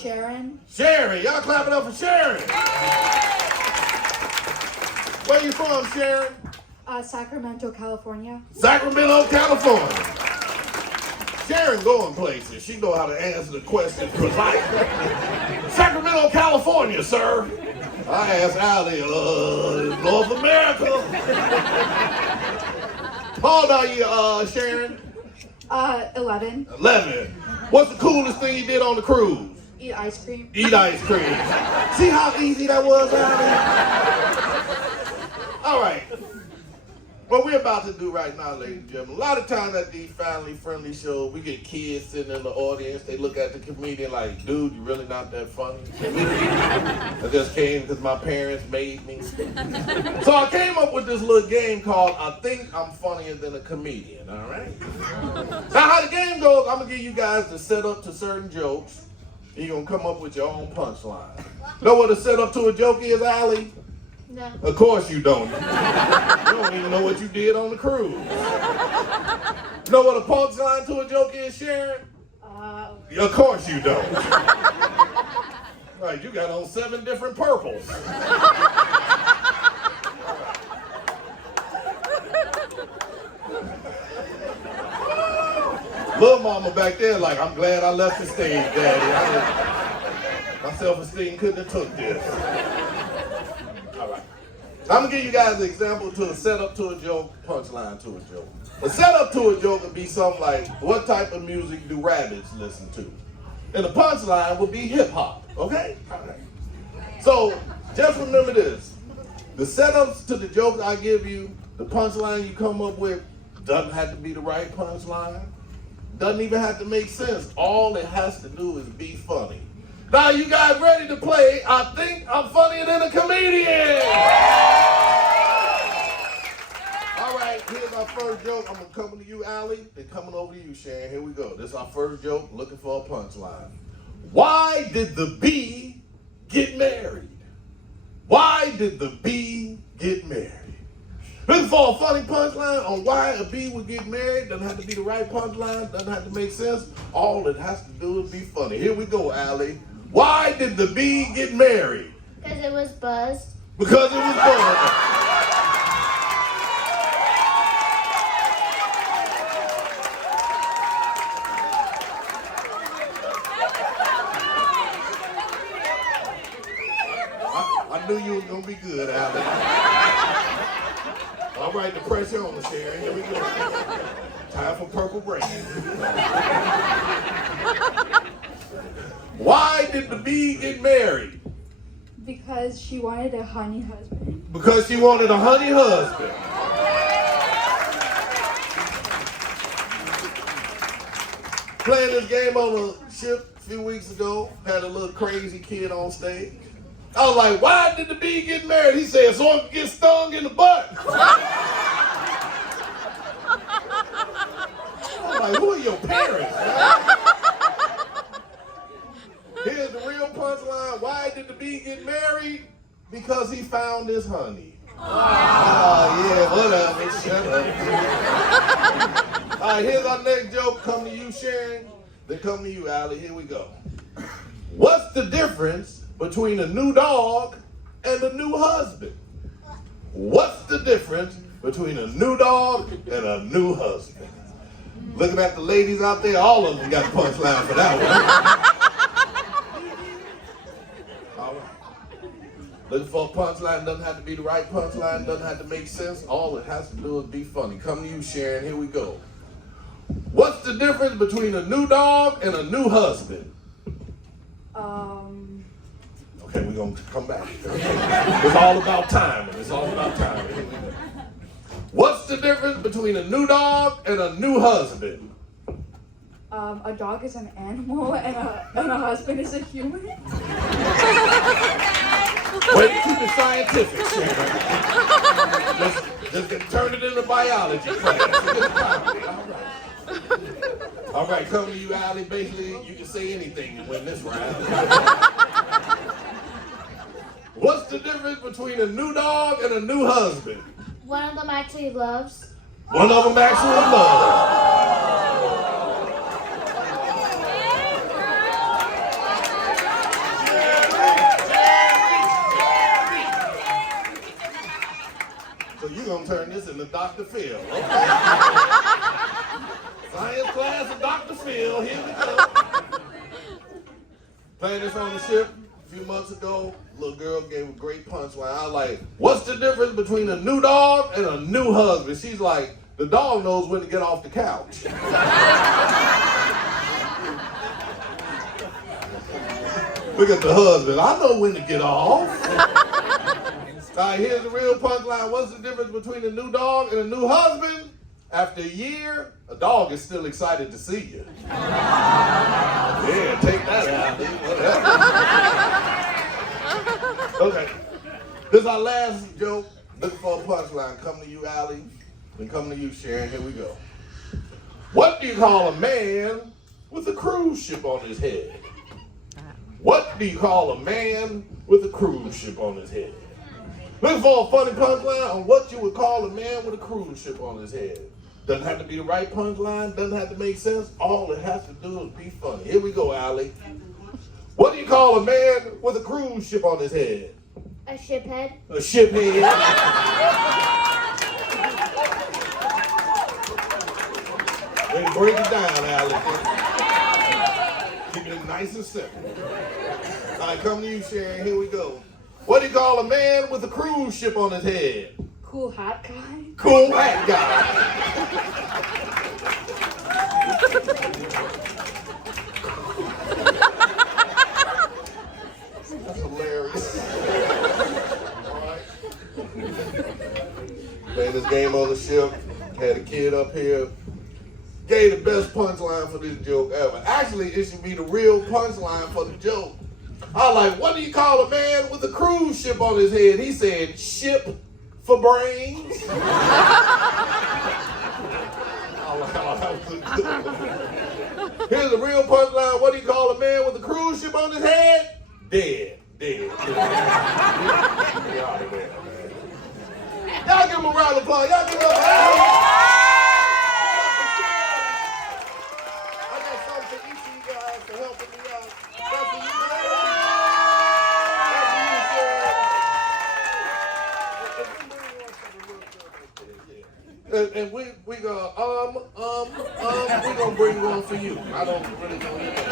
Sharon. Sharon, y'all clap it up for Sharon. Where you from, Sharon? Sacramento, California. Sacramento, California. Sharon going places. She know how to answer the question precisely. Sacramento, California, sir. I asked Allie, North America. How old are you, Sharon? 11. 11. What's the coolest thing you did on the cruise? Eat ice cream. Eat ice cream. See how easy that was, Allie? All right. What we're about to do right now, ladies and gentlemen, a lot of times at these family-friendly shows, we get kids sitting in the audience. They look at the comedian like, dude, you really not that funny? I just came because my parents made me. So I came up with this little game called I Think I'm Funnier Than a Comedian, all right? Now how the game goes, I'm going to give you guys the setup to certain jokes. You're going to come up with your own punchline. Know what a setup to a joke is, Allie? No. Of course you don't. You don't even know what you did on the cruise. You know what a punchline to a joke is, Sharon? Of course you don't. Right, you got on 7 different purples. Little mama back there like, I'm glad I left the stage, Daddy. My self-esteem couldn't have took this. I'm gonna give you guys an example to a setup to a joke, punchline to a joke. A setup to a joke would be something like, what type of music do rabbits listen to? And the punchline would be hip hop, okay? All right. So just remember this. The setups to the jokes I give you, the punchline you come up with, doesn't have to be the right punchline. Doesn't even have to make sense. All it has to do is be funny. Now you guys ready to play I Think I'm Funnier Than a Comedian? All right, here's our first joke. I'm gonna come to you, Allie, then coming over to you, Sharon. Here we go. This is our first joke, looking for a punchline. Why did the bee get married? Why did the bee get married? Looking for a funny punchline on why a bee would get married. Doesn't have to be the right punchline, doesn't have to make sense. All it has to do is be funny. Here we go, Allie. Why did the bee get married? Because it was buzzed. Because it was buzzed. I knew you was going to be good, Allie. All right, the pressure on the Sharon. Here we go. Time for purple brain. Why did the bee get married? Because she wanted a honey husband. Because she wanted a honey husband. Playing this game on a ship a few weeks ago, had a little crazy kid on stage. I was like, why did the bee get married? He said, so I can get stung in the butt. I'm like, who are your parents? Man? Here's the real punchline. Why did the bee get married? Because he found his honey. Yeah, whatever. Shut up. All right, here's our next joke. Come to you, Sharon. Then come to you, Allie. Here we go. What's the difference between a new dog and a new husband? What's the difference between a new dog and a new husband? Looking at the ladies out there, all of them got the punchline for that one. All right. Looking for a punchline, doesn't have to be the right punchline, doesn't have to make sense. All it has to do is be funny. Come to you, Sharon. Here we go. What's the difference between a new dog and a new husband? Okay, we're going to come back. It's all about timing. It's all about timing. Here we go. What's the difference between a new dog and a new husband? A dog is an animal and a husband is a human. Way to keep it scientific, Sharon. Just turn it into biology class. All right, come to you, Allie. Basically, you can say anything to win this round. What's the difference between a new dog and a new husband? One of them actually loves. One of them actually loves. to Dr. Phil. Okay. Science class of Dr. Phil. Here we go. Playing this on the ship a few months ago. Little girl gave a great punchline. I was like, what's the difference between a new dog and a new husband? She's like, the dog knows when to get off the couch. Look at the husband. I know when to get off. All right, here's the real punchline. What's the difference between a new dog and a new husband? After a year, a dog is still excited to see you. Yeah, take that out. Okay. This is our last joke. Looking for a punchline. Come to you, Allie. Then come to you, Sharon. Here we go. What do you call a man with a cruise ship on his head? What do you call a man with a cruise ship on his head? Looking for a funny punchline on what you would call a man with a cruise ship on his head. Doesn't have to be the right punchline, doesn't have to make sense. All it has to do is be funny. Here we go, Allie. What do you call a man with a cruise ship on his head? A shiphead. A shiphead. Way to break it down, Allie. Keep it nice and simple. All right, come to you, Sharon. Here we go. What do you call a man with a cruise ship on his head? Cool hat guy. Cool hat guy. That's hilarious. All right. Playing this game on the ship. Had a kid up here. Gave the best punchline for this joke ever. Actually, it should be the real punchline for the joke. I was like, what do you call a man with a cruise ship on his head? He said, ship for brains. I was like, oh, that was a good one. Here's the real punchline. What do you call a man with a cruise ship on his head? Dead. Get out of there, man. Y'all give him a round of applause. Y'all give him a round of applause. And we gonna we gonna bring one for you. I don't really know anything.